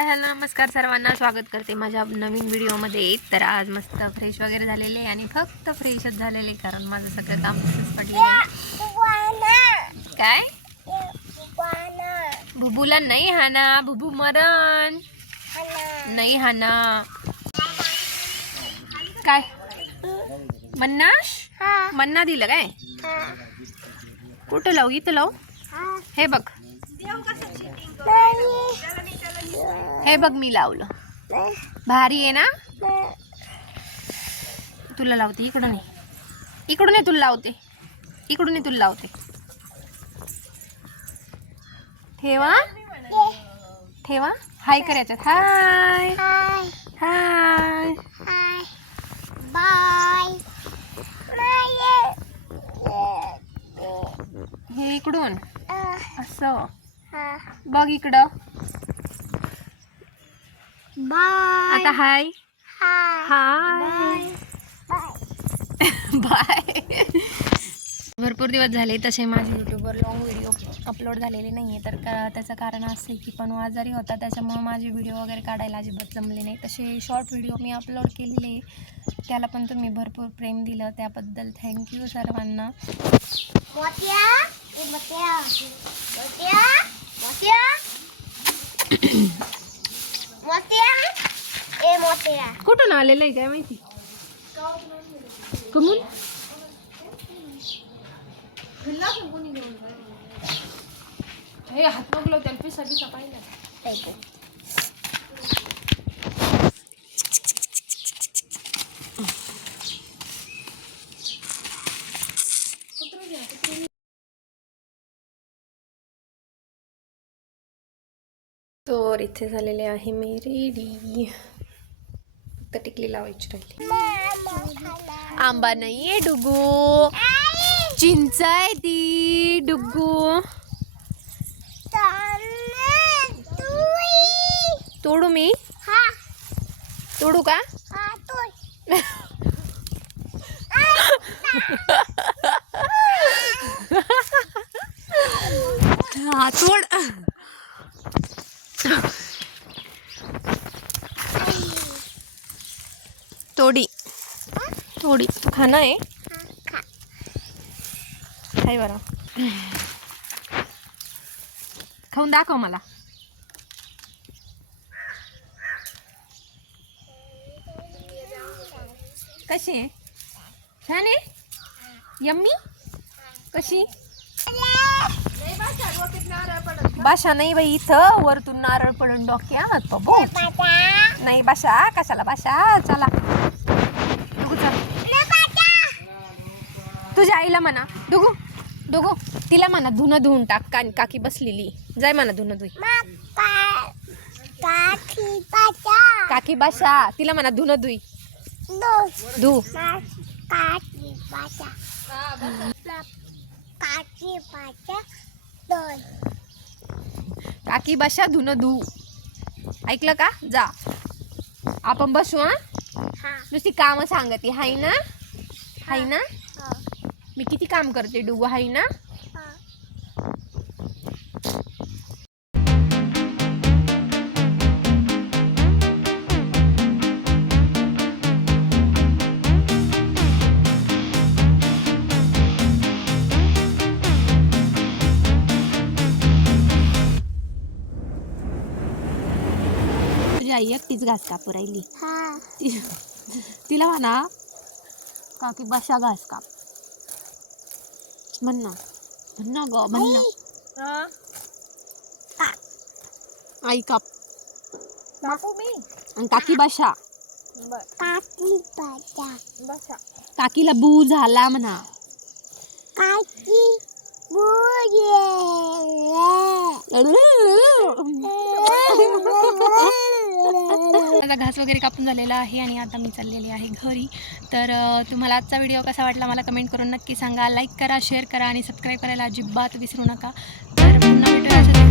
Hi hello नमस्कार सर्वांना, स्वागत करते माझ्या नवीन व्हिडिओमध्ये. तर आज मस्त फ्रेश वगैरे झालेले आणि फक्त फ्रेशच झालेले, कारण माझं सगळं काम पडलेलं आहे. काय बुबूला नाही हाना, बुबू मरण नाही हाना. काय मन्ना दिलं काय? कुठं लावू? इथं लावू? हे बघ, हे बघ मी लावलं. भारी आहे ना? तुला लावते. इकडं नाही, इकडून नाही तुला लावते, इकडून नाही तुला लावते. ठेवा ठेवा. हाय करायचं. हाय हाय बाय. हे इकडून असं बघ इकडं. बाय. आता हाय हाय. बाय. भरपूर दिवस झाले तसे माझे यूट्यूबवर लॉंग व्हिडिओ अपलोड झालेले नाही आहे. तर त्याचं कारण असं आहे की पनू आजारी होता, त्याच्यामुळं माझे व्हिडिओ वगैरे काढायला अजिबात जमले नाही. तसे शॉर्ट व्हिडिओ मी अपलोड केलेले, त्याला पण तुम्ही भरपूर प्रेम दिलं, त्याबद्दल थँक्यू सर्वांना. कुठून आलेलं आहे काय माहिती? कुमून हे हात बघलो त्याला पिसा पिसा पाहिजे. तर इथे झालेले आहे मी रेडी. फक्त टिकली लावायची राहिली. आंबा नाहीये डुगू, चिंच आहे ती डुगू. तोडू मी? तोडू का? हा तोड. तोडी तोडी खाना आहे. काय बरं, खाऊन दाखव मला. कशी आहे? छान आहे. यम्मी. कशी? बाशा नाही बाई, इथं वरतून नारळ पडून डोक्यात. बाबू नाही बाशा, कशाला बाशा. चला डुगू चल. तुझ्या आईला म्हणा डुगू डुगू, तिला म्हणा धुणं धुवून टाक, काकी बसलेली. जाय म्हणा धुणं धुई. काकी बाशा, तिला म्हणा धुणं धुई. धू. काकी बाशा धुणं धू. ऐकलं का? जा आपण बसू. नुसती काम सांगते. हाय ना? हाय ना? मी किती काम करते डुगू. हाय ना? आई एकटीच घास कापू राहिली. तिला म्हणा काकी बशा घास काप. म्हण ना, म्हण ना ग, म्हण ना. आई काप मी आणि काकी बशा. काकीला बू झाला म्हणा. माझा घास वगैरे कापून झालेला आहे आणि आता मी चाललेली आहे घरी. तर तुम्हाला आजचा व्हिडिओ कसा वाटला मला कमेंट करून नक्की सांगा. लाईक करा, शेअर करा आणि सबस्क्राईब करायला अजिबात विसरू नका. तर पुन्हा भेटूया.